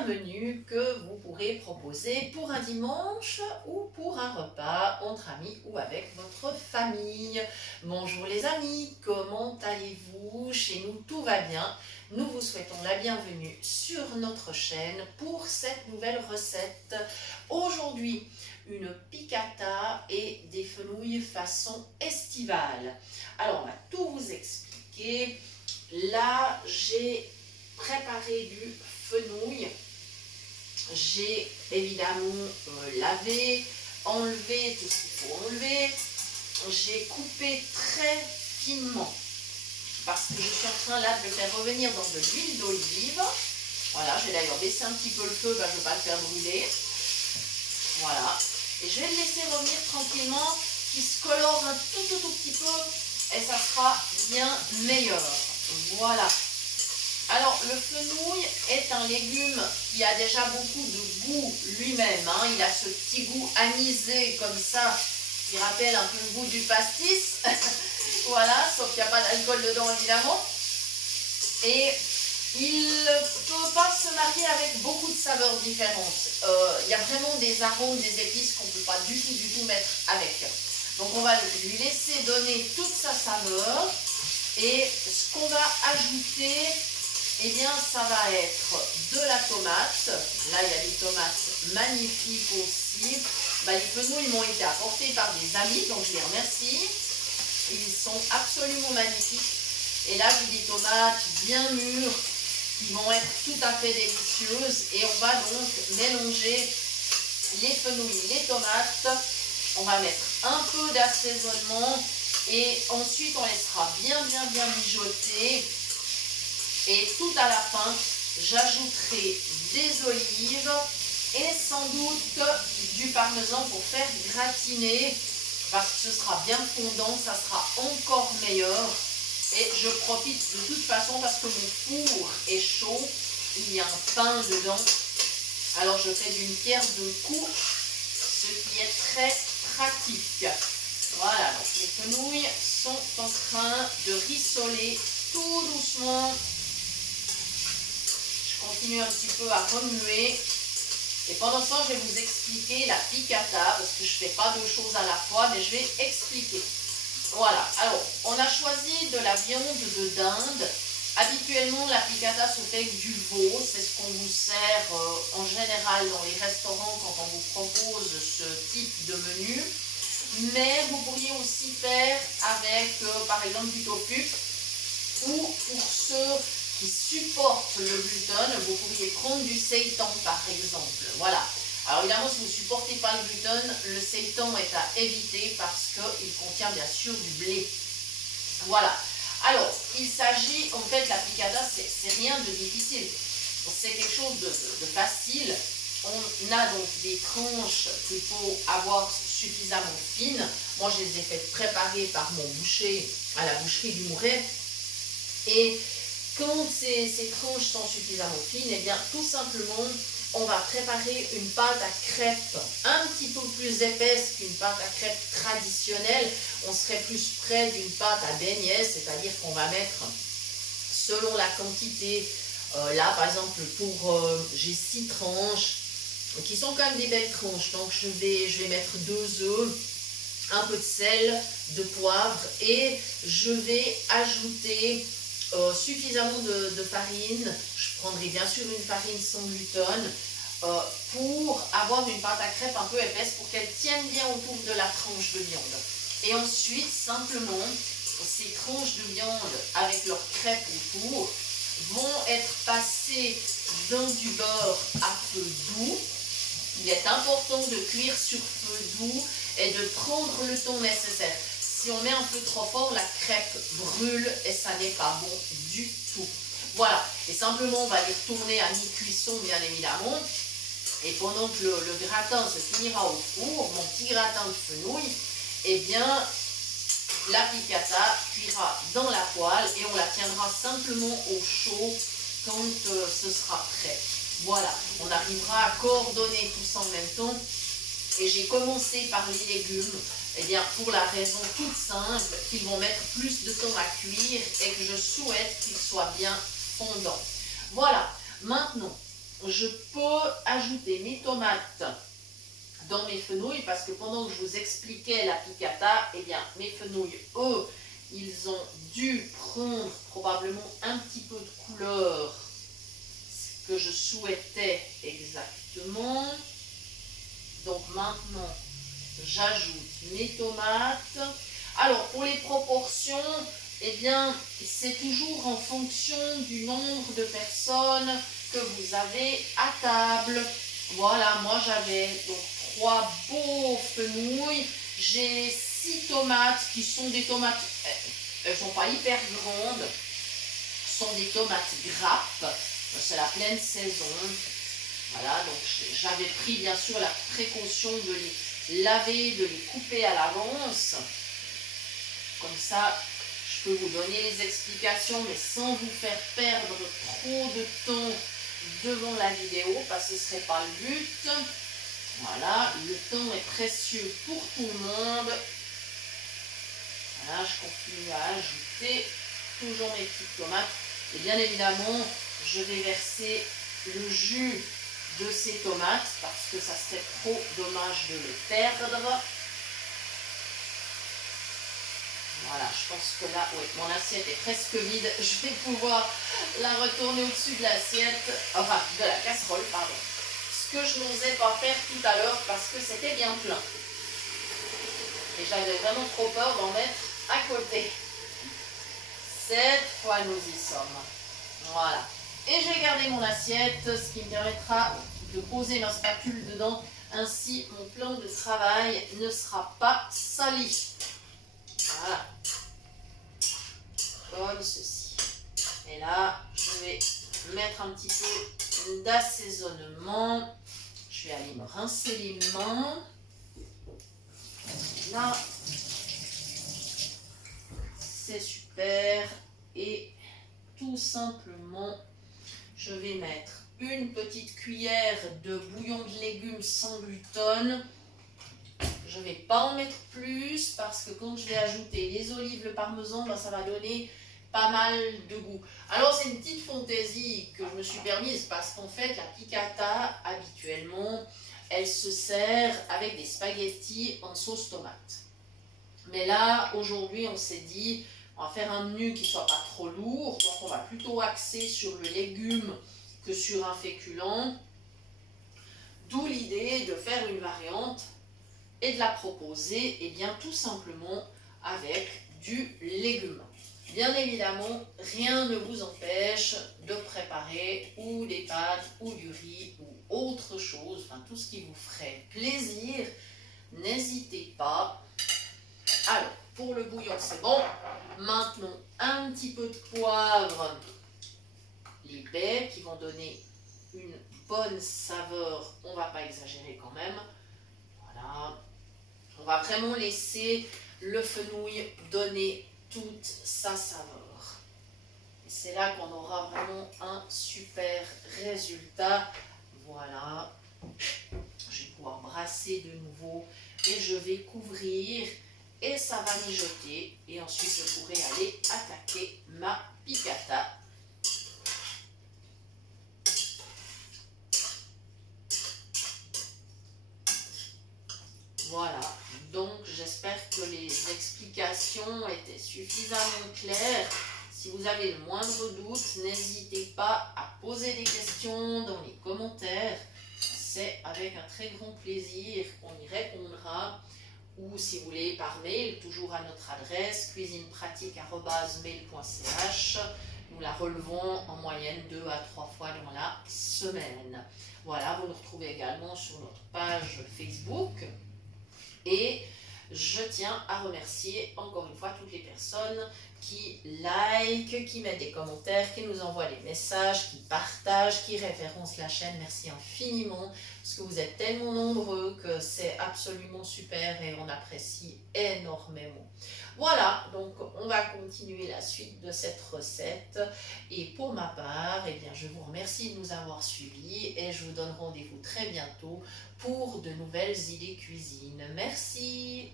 un menu que vous pourrez proposer pour un dimanche ou pour un repas entre amis ou avec votre famille. Bonjour les amis, comment allez-vous? Chez nous tout va bien. Nous vous souhaitons la bienvenue sur notre chaîne pour cette nouvelle recette. Aujourd'hui, une piccata et des fenouilles façon estivale. Alors on va tout vous expliquer. Là, j'ai préparé du fenouil. J'ai évidemment lavé, enlevé tout ce qu'il faut enlever. J'ai coupé très finement parce que je suis en train là de le faire revenir dans de l'huile d'olive. Voilà, je vais d'ailleurs baisser un petit peu le feu, je ne veux pas le faire brûler. Voilà, et je vais le laisser revenir tranquillement, qu'il se colore un tout petit peu et ça sera bien meilleur. Voilà. Alors, le fenouil est un légume qui a déjà beaucoup de goût lui-même. Hein. Il a ce petit goût anisé comme ça, qui rappelle un peu le goût du pastis. Voilà, sauf qu'il n'y a pas d'alcool dedans évidemment. Et il ne peut pas se marier avec beaucoup de saveurs différentes. Il y a vraiment des arômes, des épices qu'on ne peut pas du tout mettre avec. Donc, on va lui laisser donner toute sa saveur. Et ce qu'on va ajouter, eh bien, ça va être de la tomate. Là, il y a des tomates magnifiques aussi. Les fenouils m'ont été apportés par des amis, donc je les remercie. Ils sont absolument magnifiques. Et là, j'ai des tomates bien mûres qui vont être tout à fait délicieuses. Et on va donc mélanger les fenouils, les tomates. On va mettre un peu d'assaisonnement. Et ensuite, on laissera bien mijoter. Et tout à la fin, j'ajouterai des olives et sans doute du parmesan pour faire gratiner. Parce que ce sera bien fondant, ça sera encore meilleur. Et je profite de toute façon parce que mon four est chaud. Il y a un pain dedans. Alors je fais d'une pierre deux coups, ce qui est très pratique. Voilà, donc les fenouilles sont en train de rissoler tout doucement. Je continue un petit peu à remuer. Et pendant ce temps, je vais vous expliquer la piccata, parce que je ne fais pas deux choses à la fois, mais je vais expliquer. Voilà, alors, on a choisi de la viande de dinde. Habituellement, la piccata se fait avec du veau. C'est ce qu'on vous sert en général dans les restaurants quand on vous propose ce type de menu. Mais vous pourriez aussi faire avec, par exemple, du tofu. Ou pour ceux qui supportent le gluten, vous pourriez prendre du seitan, par exemple. Voilà. Alors évidemment, si vous ne supportez pas le gluten, le seitan est à éviter parce qu'il contient bien sûr du blé. Voilà. Alors, il s'agit, en fait, la piccata, c'est rien de difficile. C'est quelque chose de facile. On a donc des tranches qu'il faut avoir suffisamment fines. Moi, je les ai faites préparer par mon boucher à la boucherie du Mouret. Et quand ces tranches sont suffisamment fines, eh bien, tout simplement, on va préparer une pâte à crêpes un petit peu plus épaisse qu'une pâte à crêpes traditionnelle. On serait plus près d'une pâte à beignets, c'est-à-dire qu'on va mettre, selon la quantité, là par exemple, j'ai 6 tranches, qui sont quand même des belles tranches. Donc je vais mettre 2 œufs, un peu de sel, de poivre et je vais ajouter suffisamment de farine. Je prendrai bien sûr une farine sans gluten pour avoir une pâte à crêpes un peu épaisse pour qu'elle tienne bien autour de la tranche de viande. Et ensuite, simplement, ces tranches de viande avec leurs crêpes autour vont être passées dans du beurre à feu doux. Il est important de cuire sur feu doux et de prendre le temps nécessaire. Si on met un peu trop fort, la crêpe brûle et ça n'est pas bon du tout. Voilà, et simplement on va les retourner à mi-cuisson bien évidemment. Et pendant que le gratin se finira au four, mon petit gratin de fenouil, eh bien la piccata cuira dans la poêle et on la tiendra simplement au chaud quand ce sera prêt. Voilà, on arrivera à coordonner tout ça en même temps. Et j'ai commencé par les légumes, eh bien pour la raison toute simple qu'ils vont mettre plus de temps à cuire et que je souhaite qu'ils soient bien fondants. Voilà, maintenant je peux ajouter mes tomates dans mes fenouils parce que pendant que je vous expliquais la piccata, eh bien mes fenouils, eux, ils ont dû prendre probablement un petit peu de couleur, ce que je souhaitais exactement. Donc maintenant, j'ajoute mes tomates. Alors pour les proportions, eh bien c'est toujours en fonction du nombre de personnes que vous avez à table. Voilà, moi j'avais donc 3 beaux fenouils. J'ai 6 tomates qui sont des tomates, elles ne sont pas hyper grandes, ce sont des tomates grappes, c'est la pleine saison. Voilà, donc j'avais pris bien sûr la précaution de les laver, de les couper à l'avance. Comme ça, je peux vous donner les explications, mais sans vous faire perdre trop de temps devant la vidéo, parce que ce ne serait pas le but. Voilà, le temps est précieux pour tout le monde. Voilà, je continue à ajouter toujours mes petites tomates. Et bien évidemment, je vais verser le jus de ces tomates, parce que ça serait trop dommage de les perdre. Voilà, je pense que là, oui, mon assiette est presque vide. Je vais pouvoir la retourner au-dessus de l'assiette, enfin de la casserole, pardon. Ce que je n'osais pas faire tout à l'heure parce que c'était bien plein. Et j'avais vraiment trop peur d'en mettre à côté. Cette fois, nous y sommes. Voilà. Et je vais garder mon assiette, ce qui me permettra de poser ma spatule dedans. Ainsi, mon plan de travail ne sera pas sali. Voilà, comme ceci. Et là, je vais mettre un petit peu d'assaisonnement. Je vais aller me rincer les mains. Là, c'est super. Et tout simplement, je vais mettre une petite cuillère de bouillon de légumes sans gluten. Je ne vais pas en mettre plus parce que quand je vais ajouter les olives, le parmesan, ben ça va donner pas mal de goût. Alors c'est une petite fantaisie que je me suis permise parce qu'en fait la piccata habituellement elle se sert avec des spaghettis en sauce tomate. Mais là aujourd'hui on s'est dit on va faire un menu qui ne soit pas trop lourd, donc on va plutôt axer sur le légume que sur un féculent. D'où l'idée de faire une variante et de la proposer, et bien tout simplement avec du légume. Bien évidemment, rien ne vous empêche de préparer ou des pâtes ou du riz ou autre chose, enfin tout ce qui vous ferait plaisir, n'hésitez pas. Alors, pour le bouillon, c'est bon. Maintenant, un petit peu de poivre, les baies qui vont donner une bonne saveur, on ne va pas exagérer quand même. Voilà. On va vraiment laisser le fenouil donner toute sa saveur. Et c'est là qu'on aura vraiment un super résultat. Voilà. Je vais pouvoir brasser de nouveau et je vais couvrir et ça va mijoter. Et ensuite, je pourrai aller attaquer ma piccata. Voilà. Donc, j'espère que les explications étaient suffisamment claires. Si vous avez le moindre doute, n'hésitez pas à poser des questions dans les commentaires. C'est avec un très grand plaisir qu'on y répondra. Ou si vous voulez par mail, toujours à notre adresse cuisinepratique@mail.ch. Nous la relevons en moyenne 2 à 3 fois dans la semaine. Voilà, vous nous retrouvez également sur notre page Facebook. Et je tiens à remercier encore une fois toutes les personnes qui like, qui mettent des commentaires, qui nous envoient des messages, qui partagent, qui référencent la chaîne. Merci infiniment parce que vous êtes tellement nombreux que c'est absolument super et on apprécie énormément. Voilà, donc on va continuer la suite de cette recette. Et pour ma part, eh bien, je vous remercie de nous avoir suivis et je vous donne rendez-vous très bientôt pour de nouvelles idées cuisine. Merci.